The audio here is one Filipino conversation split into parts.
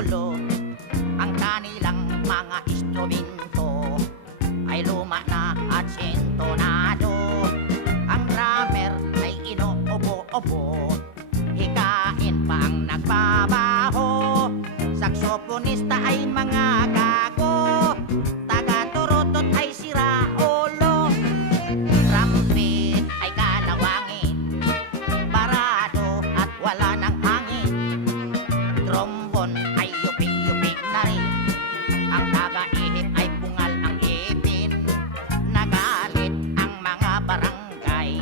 gulo. Ang kanilang mga instrumento ay luma na at sintonado. Ang drummer ay inuubo-ubo, hikain pa ang nagbabaho. Saksoponista ay mga gago, taga-turutot ay sira ulo. Trumpet ay kalawangin, barado at wala ng hangin. Trombon ay yupi-yupi na rin, ang taga-ihip ay bungal ang ipin. Nagalit ang mga barangay,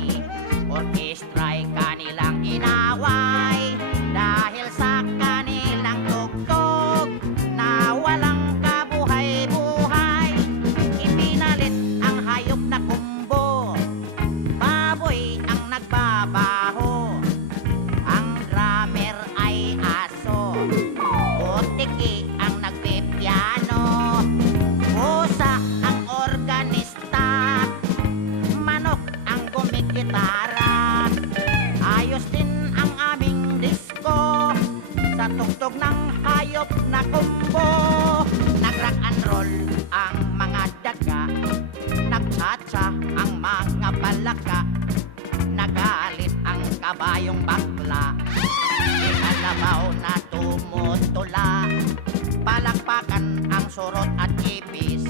orkestra'y kanilang inaway. Dahil sa kanilang tugtog na walang kabuhay-buhay, ipinalit ang hayop na kumbo, baboy ang nagbabaho. Ang drummer ay aso, butiki ang nagpipiano. Pusa ang organista, manok ang gumigitara. Ayos din ang aming disco sa tugtog ng hayop na kumbo. Nag-rock and roll ang mga daga, nagtsatsa ang mga palaka. Nagalit ang kabayong bakla, ikalabaw na tumutula. Palakpakan ang surot at ipis,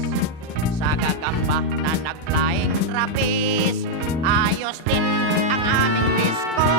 sa gagamba na nag-flying trapeze. Ayos din ang aming disco